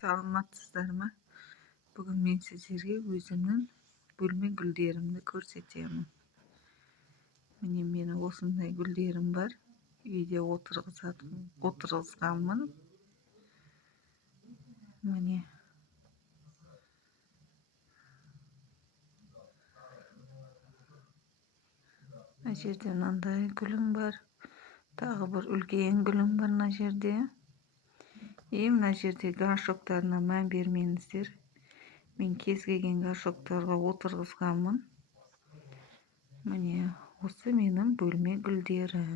Саламатсыздарбы? Бүгүн мен сиздерге өзүмдүн бөлмө гүлдеримди көрсөтөмүн. Міне менин осундай гүлдерим бар. Үйдө отургузганмын. Міне. Мына жерде мындай гүлүм бар. Дагы бир үлкен гүлүм бар мына жерде. Мына жерде горшоктарына маан бермеңиздер. Мен кез келген горшокторго отургузганмын. Міне осы менин бөлмө гүлдерим.